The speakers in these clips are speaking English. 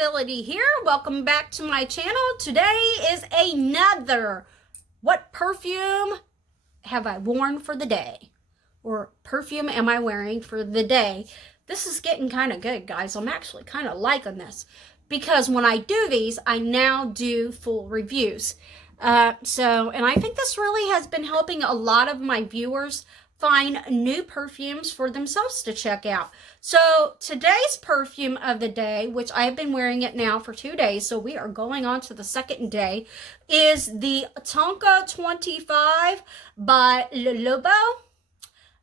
Ability here. Welcome back to my channel. Today is another what perfume have I worn for the day? Or perfume am I wearing for the day? This is getting kind of good, guys. I'm actually kind of liking this because when I do these, I now do full reviews. And I think this really has been helping a lot of my viewers find new perfumes for themselves to check out. So today's perfume of the day, which I've been wearing it now for 2 days, so we are going on to the second day, is the Tonka 25 by Labo.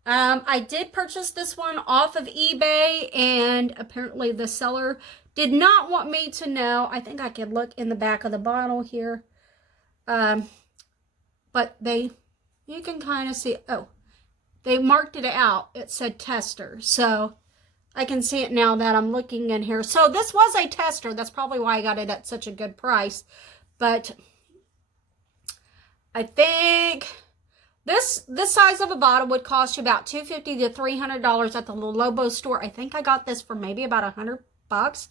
I did purchase this one off of eBay, and apparently the seller did not want me to know. I think I could look in the back of the bottle here. But you can kind of see, they marked it out. It said tester. So I can see it now that I'm looking in here. So this was a tester. That's probably why I got it at such a good price. But I think this size of a bottle would cost you about $250 to $300 at the labo store. I think I got this for maybe about $100.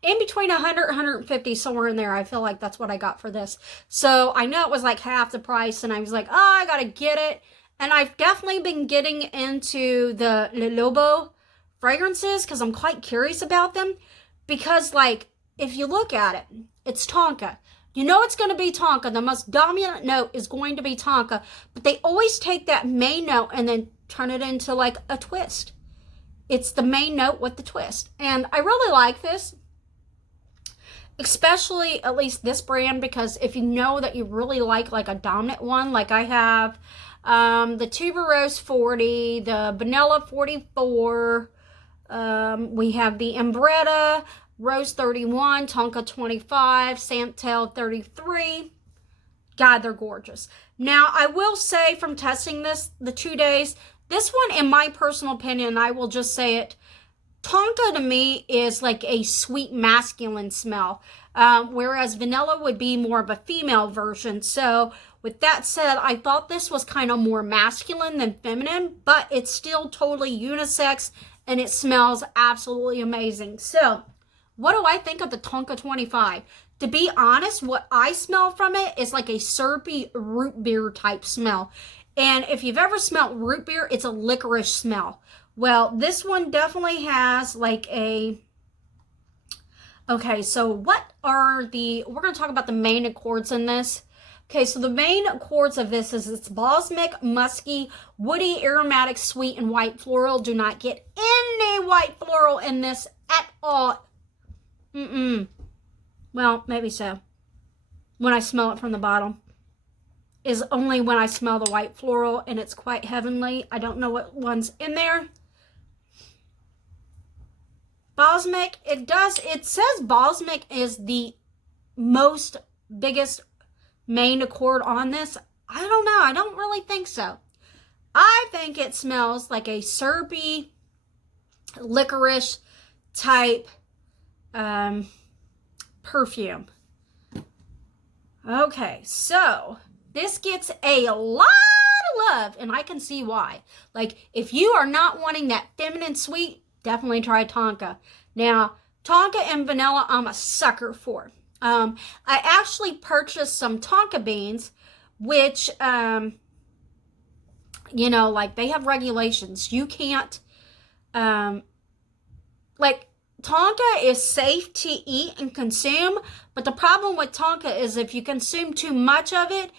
In between 100 and 150, somewhere in there. I feel like that's what I got for this. So I know it was like half the price, and I was like, oh, I gotta get it. And I've definitely been getting into the Labo fragrances because I'm quite curious about them. Because, like, if you look at it, it's Tonka. You know it's going to be Tonka. The most dominant note is going to be Tonka. But they always take that main note and then turn it into, like, a twist. It's the main note with the twist. And I really like this. Especially, at least this brand, because if you know that you really like a dominant one, like I have the Tuberose 40, the Vanilla 44, we have the Ambretta Rose 31, Tonka 25, Santal 33. God, they're gorgeous. Now, I will say from testing this, the 2 days, this one, in my personal opinion, I will just say it, Tonka to me is like a sweet masculine smell, whereas vanilla would be more of a female version. So with that said, I thought this was kind of more masculine than feminine, but it's still totally unisex and it smells absolutely amazing. So what do I think of the Tonka 25? To be honest, what I smell from it is like a syrupy root beer type smell. And if you've ever smelled root beer, it's a licorice smell. Well, this one definitely has like a... Okay, so we're going to talk about the main accords in this. Okay, so the main accords of this is it's balsamic, musky, woody, aromatic, sweet, and white floral. Do not get any white floral in this at all. Well, maybe so. When I smell it from the bottom. Is only when I smell the white floral, and it's quite heavenly. I don't know what one's in there. Balsamic, it says balsamic is the biggest main accord on this. I don't know. I don't really think so. I think it smells like a syrupy licorice type perfume. Okay, so this gets a lot of love, and I can see why. Like, if you are not wanting that feminine sweet, definitely try Tonka. Now, Tonka and vanilla, I'm a sucker for. I actually purchased some Tonka beans, which, you know, like, they have regulations. You can't, like, Tonka is safe to eat and consume, but the problem with Tonka is if you consume too much of it,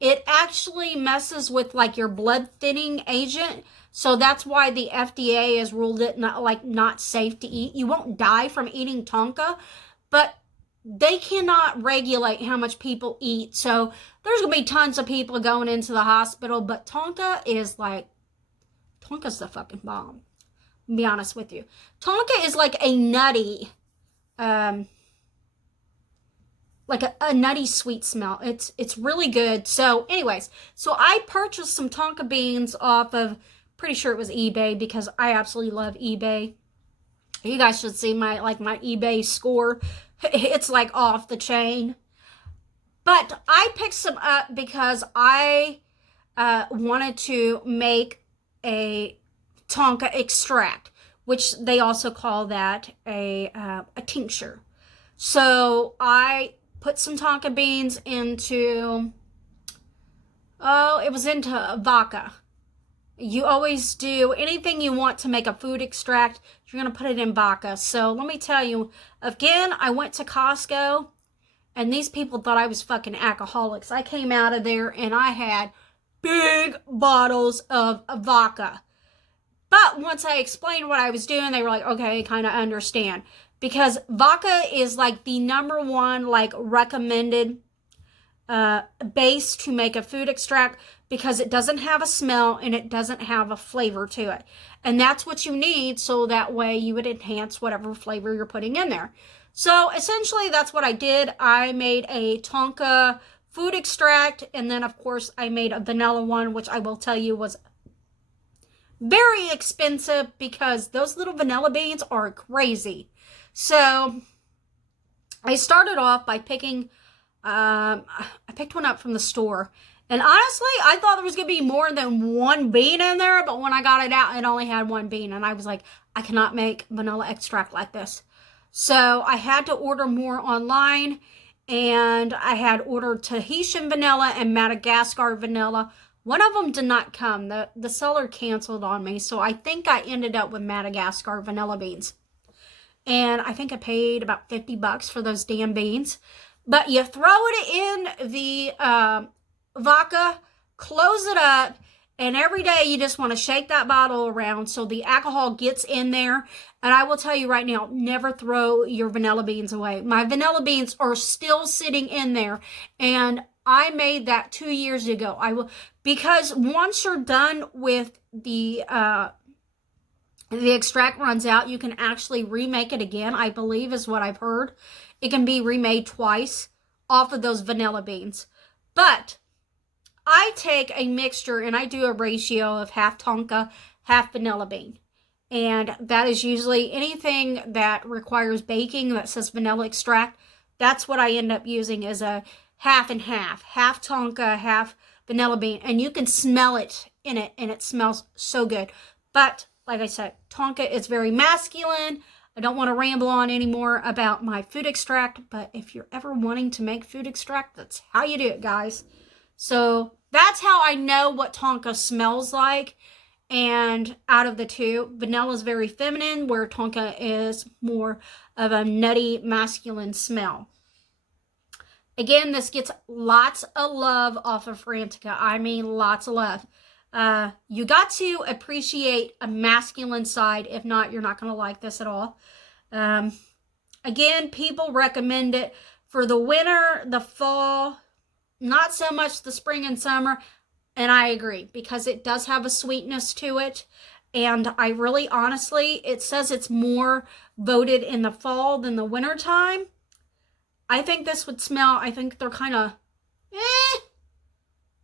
it actually messes with, like, your blood thinning agent. So that's why the FDA has ruled it not safe to eat. You won't die from eating Tonka, but they cannot regulate how much people eat. So there's going to be tons of people going into the hospital, but Tonka's the fucking bomb. To be honest with you. Tonka is like a nutty, a nutty sweet smell. It's really good. So anyways, so I purchased some Tonka beans off of, pretty sure it was eBay, because I absolutely love eBay. You guys should see my eBay score. It's like off the chain. But I picked some up because I wanted to make a Tonka extract, which they also call that a tincture. So I put some tonka beans into, oh, it was into vodka. You always do anything you want to make a food extract, you're going to put it in vodka. So let me tell you, again, I went to Costco and these people thought I was fucking alcoholics. I came out of there and I had big bottles of vodka. But once I explained what I was doing, they were like, okay, kind of understand. Because vodka is like the number one like recommended base to make a food extract because it doesn't have a smell and it doesn't have a flavor to it. And that's what you need, so that way you would enhance whatever flavor you're putting in there. So essentially that's what I did. I made a Tonka food extract, and then of course I made a vanilla one, which I will tell you was very expensive because those little vanilla beans are crazy. So I started off by picking, I picked one up from the store. And honestly, I thought there was going to be more than one bean in there, but when I got it out, it only had one bean. And I was like, I cannot make vanilla extract like this. So I had to order more online, and I had ordered Tahitian vanilla and Madagascar vanilla. One of them did not come. The seller canceled on me, so I think I ended up with Madagascar vanilla beans. And I think I paid about $50 for those damn beans. But you throw it in the vodka, close it up, and every day you just want to shake that bottle around so the alcohol gets in there. And I will tell you right now, never throw your vanilla beans away. My vanilla beans are still sitting in there, and I made that 2 years ago. Because once you're done with the extract runs out, you can actually remake it again, I believe is what I've heard. It can be remade twice off of those vanilla beans. But I take a mixture and I do a ratio of half Tonka, half vanilla bean. And that is usually anything that requires baking that says vanilla extract. That's what I end up using, as a half and half. Half Tonka, half vanilla bean. And you can smell it in it, and it smells so good. But like I said, Tonka is very masculine. I don't want to ramble on anymore about my food extract, but if you're ever wanting to make food extract, that's how you do it, guys. So that's how I know what Tonka smells like. And out of the two, vanilla is very feminine, where Tonka is more of a nutty, masculine smell. Again, this gets lots of love off of Frantica. I mean, lots of love. You got to appreciate a masculine side. If not, you're not going to like this at all. Again, people recommend it for the winter, the fall, not so much the spring and summer. And I agree, because it does have a sweetness to it. And I really, honestly, it says it's more voted in the fall than the winter time. I think this would smell, I think they're kind of,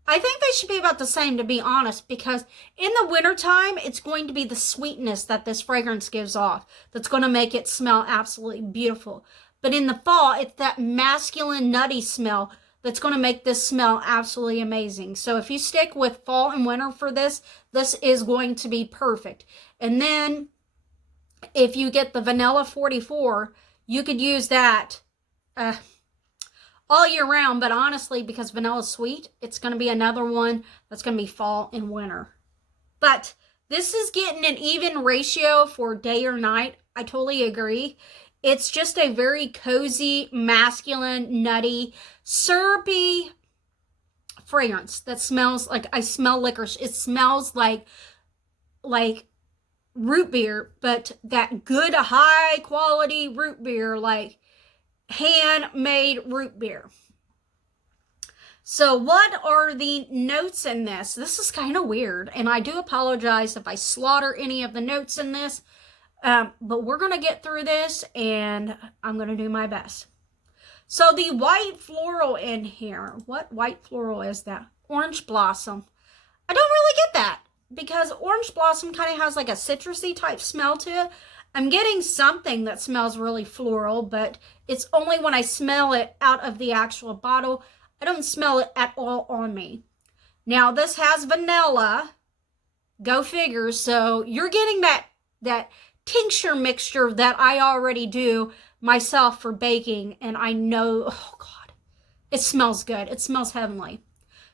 I think they should be about the same, to be honest, because in the wintertime, it's going to be the sweetness that this fragrance gives off that's going to make it smell absolutely beautiful. But in the fall, it's that masculine, nutty smell that's going to make this smell absolutely amazing. So if you stick with fall and winter for this, this is going to be perfect. And then if you get the Vanilla 44, you could use that all year round. But honestly, because vanilla is sweet, it's going to be another one that's going to be fall and winter. But this is getting an even ratio for day or night. I totally agree. It's just a very cozy, masculine, nutty, syrupy fragrance that smells like, I smell licorice. It smells like root beer, but that good, high quality root beer, like handmade root beer. So what are the notes in this? This is kind of weird, and I do apologize if I slaughter any of the notes in this. But we're going to get through this, and I'm going to do my best. So the white floral in here, what white floral is that? Orange blossom. I don't really get that, because orange blossom kind of has like a citrusy type smell to it. I'm getting something that smells really floral, but it's only when I smell it out of the actual bottle. I don't smell it at all on me. Now this has vanilla. Go figure. So you're getting that tincture mixture that I already do myself for baking. And I know, oh God, it smells good. It smells heavenly.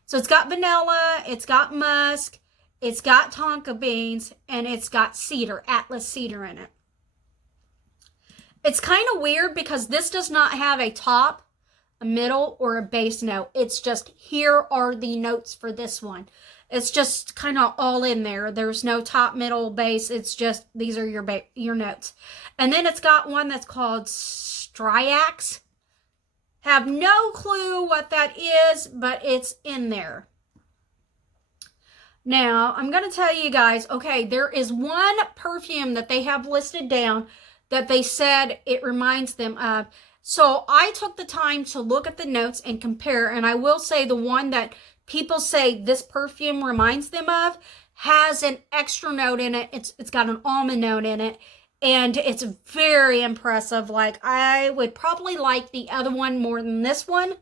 So it's got vanilla, it's got musk, it's got tonka beans, and it's got cedar, Atlas cedar in it. It's kind of weird because this does not have a top, a middle, or a base note. It's just, here are the notes for this one. It's just kind of all in there. There's no top, middle, base. It's just, these are your notes. And then it's got one that's called Striax. Have no clue what that is, but it's in there. Now, I'm going to tell you guys, okay, there is one perfume that they have listed down that they said it reminds them of. So I took the time to look at the notes and compare, and I will say the one that people say this perfume reminds them of has an extra note in it. It's got an almond note in it, and it's very impressive. Like, I would probably like the other one more than this one,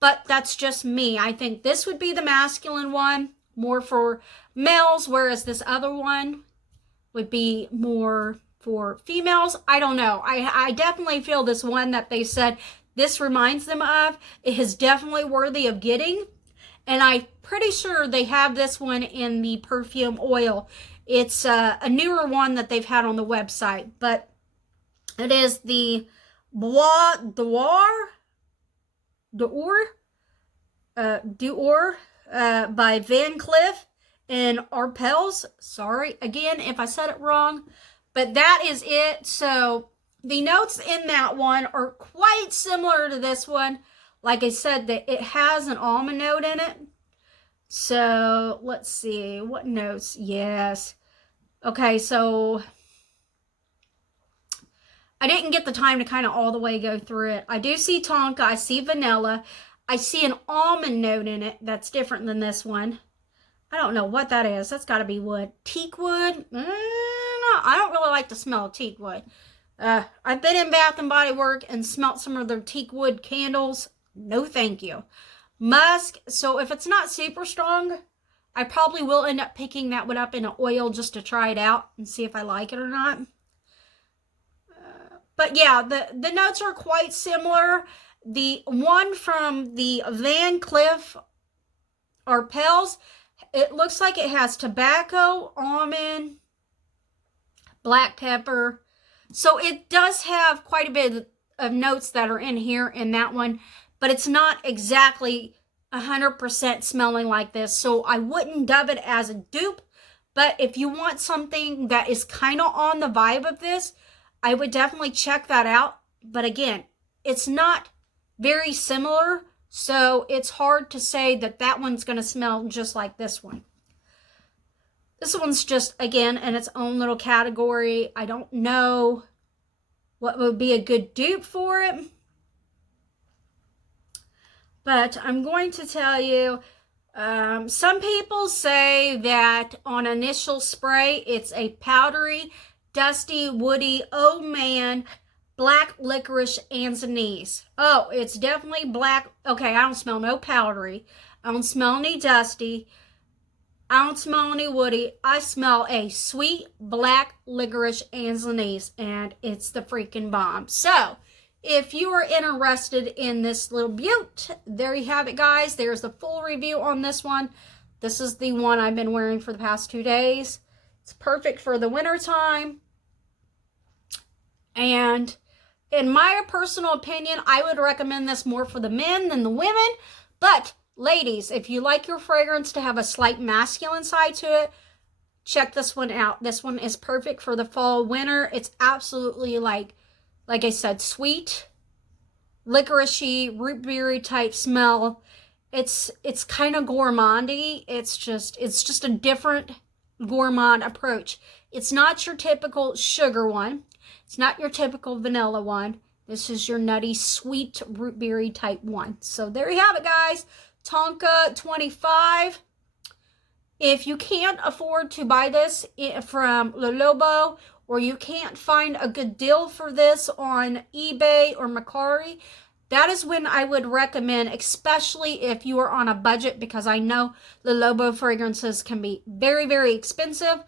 but that's just me. I think this would be the masculine one, more for males, whereas this other one would be more for females. I don't know. I definitely feel this one that they said this reminds them of, it is definitely worthy of getting. And I'm pretty sure they have this one in the perfume oil. It's a newer one that they've had on the website, but it is the Dior by Van Cleef and Arpels. Sorry again if I said it wrong, but that is it. So the notes in that one are quite similar to this one. Like I said, that it has an almond note in it. So let's see what notes. Yes. Okay, so I didn't get the time to kind of all the way go through it. I do see tonka, I see vanilla, I see an almond note in it that's different than this one. I don't know what that is. That's got to be wood. Teak wood? No, I don't really like the smell of teak wood. I've been in Bath and Body Works and smelt some of their teak wood candles. No thank you. Musk. So if it's not super strong, I probably will end up picking that one up in an oil just to try it out and see if I like it or not. But yeah, the notes are quite similar. The one from the Van Cleef Arpels, it looks like it has tobacco, almond, black pepper. So it does have quite a bit of notes that are in here in that one, but it's not exactly 100% smelling like this. So I wouldn't dub it as a dupe, but if you want something that is kind of on the vibe of this, I would definitely check that out. But again, it's not very similar, so it's hard to say that that one's going to smell just like this one. This one's just, again, in its own little category. I don't know what would be a good dupe for it. But I'm going to tell you, some people say that on initial spray, it's a powdery, dusty, woody, oh man, black licorice anise. Oh, it's definitely black. Okay, I don't smell no powdery. I don't smell any dusty. I don't smell any woody. I smell a sweet black licorice anise, and it's the freaking bomb. So, if you are interested in this little beaut, there you have it, guys. There's the full review on this one. This is the one I've been wearing for the past 2 days. It's perfect for the winter time. And in my personal opinion, I would recommend this more for the men than the women. But ladies, if you like your fragrance to have a slight masculine side to it, check this one out. This one is perfect for the fall, winter. It's absolutely like I said, sweet, licoricey, root beery type smell. It's kind of gourmandy. It's just a different gourmand approach. It's not your typical sugar one. It's not your typical vanilla one. This is your nutty, sweet, root beery type one. So there you have it, guys. Tonka 25. If you can't afford to buy this from Labo, or you can't find a good deal for this on eBay or Mercari, that is when I would recommend, especially if you are on a budget, because I know the Labo fragrances can be very, very expensive.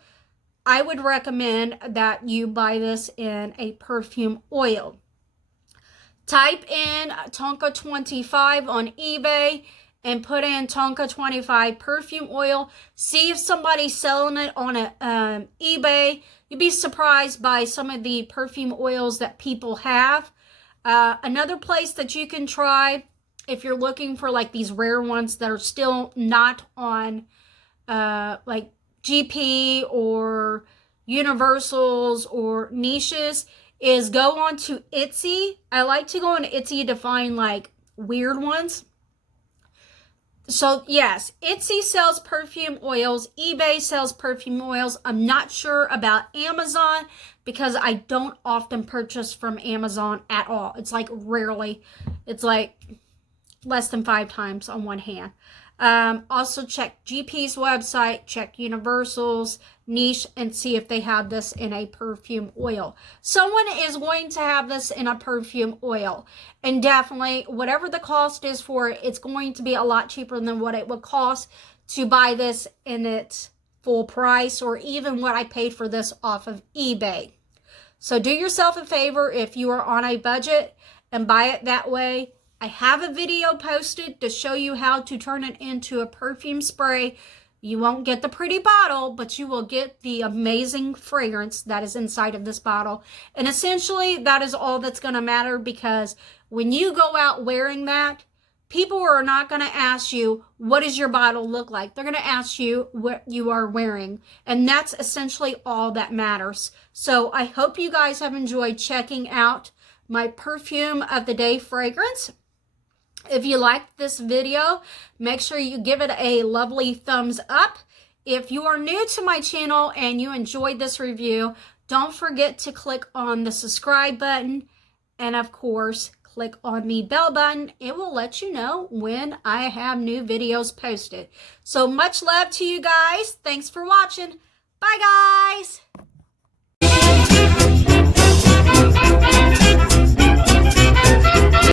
I would recommend that you buy this in a perfume oil. Type in Tonka 25 on eBay and put in Tonka 25 perfume oil. See if somebody's selling it on eBay. You'd be surprised by some of the perfume oils that people have. Another place that you can try, if you're looking for like these rare ones that are still not on like GP or Universals or niches, is go on to Etsy. I like to go on Etsy to find like weird ones. So yes, Etsy sells perfume oils. eBay sells perfume oils. I'm not sure about Amazon because I don't often purchase from Amazon at all. It's like rarely. It's like less than 5 times on one hand. Also check GP's website, check Universal's niche, and see if they have this in a perfume oil. Someone is going to have this in a perfume oil, and definitely whatever the cost is for it, it's going to be a lot cheaper than what it would cost to buy this in its full price, or even what I paid for this off of eBay. So do yourself a favor if you are on a budget and buy it that way. I have a video posted to show you how to turn it into a perfume spray. You won't get the pretty bottle, but you will get the amazing fragrance that is inside of this bottle. And essentially, that is all that's going to matter, because when you go out wearing that, people are not going to ask you, what does your bottle look like? They're going to ask you what you are wearing. And that's essentially all that matters. So I hope you guys have enjoyed checking out my perfume of the day fragrance. If you liked this video, make sure you give it a lovely thumbs up. If you are new to my channel and you enjoyed this review, don't forget to click on the subscribe button. And of course, click on the bell button. It will let you know when I have new videos posted. So much love to you guys. Thanks for watching. Bye, guys.